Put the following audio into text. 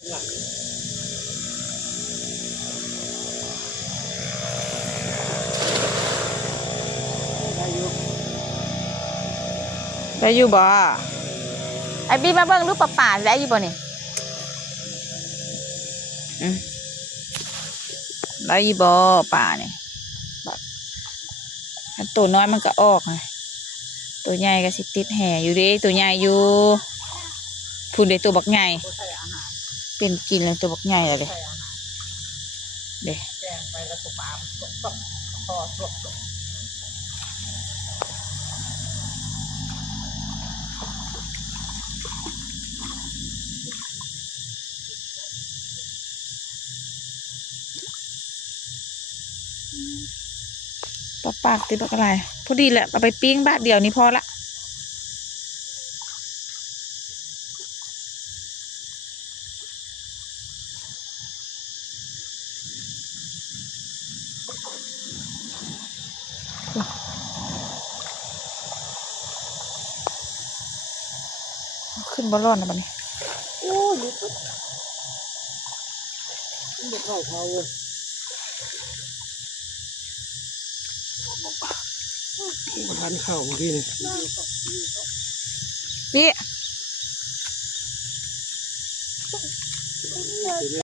ได้อยู่บ่ไอ้บี้มาเบิ่งรูปป่าได้อยู่บ่นี่ได้อยู่บ่ป่านี่ตัวน้อยมันก็ออกไงตัวใหญ่ก็สิติดแห่อยู่ดิตัวใหญ่อยู่พูนเดี๋ยวตัวบักใหญ่เป็นกินแล้วตัวบักใหญ่เลยเด้ปากติดบักอะไรพอดีแหละเอาไปปิ้งบาทเดียวนี้พอละขึ้นบอลลอนนะบัดนี้โอ้ยยุบมันเข้าเลยมันทันเข้าเมื่อกี้นี่พี่